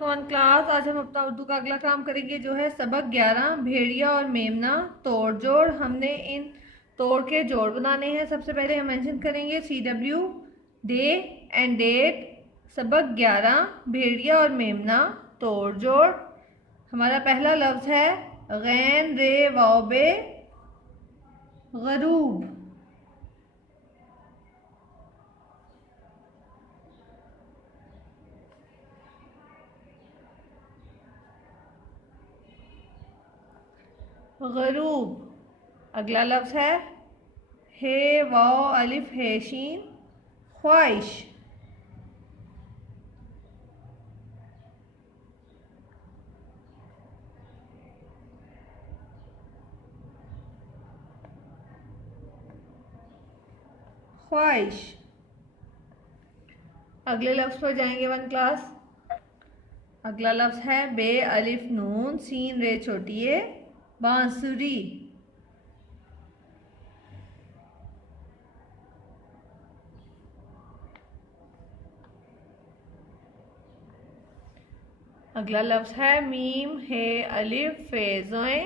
Welcome class. आज हम अपना उर्दू का अगला काम करेंगे जो है सबक 11 भेड़िया और मेमना तोड़ जोड़। हमने इन तोड़ के जोड़ बनाने हैं। सबसे पहले हम मेंशन करेंगे CW डे एंड डेट। सबक 11 भेड़िया और मेमना तोड़ जोड़। हमारा पहला लफ्ज़ है गैन रे वाबे गरूब। गरूब। अगला लफ्ज़ है हे वाओ अलिफ हेशीन ख्वाहिश। ख्वाहिश। अगले लफ्ज़ पर जाएंगे वन क्लास। अगला लफ्ज़ है बे अलिफ नून सीन रे छोटी ए बांसुरी। अगला लफ्ज़ है मीम हे अलिफ फेज़ोए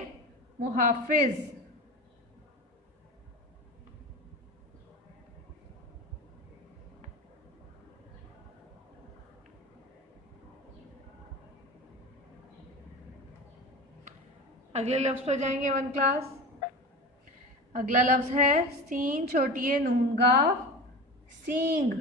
मुहाफिज। अगले लफ्ज़ पर जाएंगे वन क्लास। अगला लफ्ज़ है सीन छोटी ए नून गाफ सींग।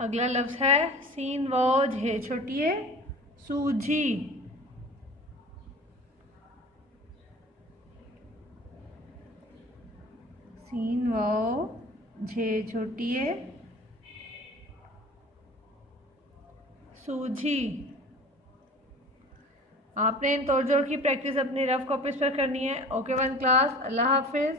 अगला लफ्ज़ है सीन वो झे छोटी ए सूझी। सीन वो झे छोटी ए सूझी। आपने इन तोड़ जोड़ की प्रैक्टिस अपनी रफ कॉपीज पर करनी है। ओके वन क्लास, अल्लाह हाफिज़।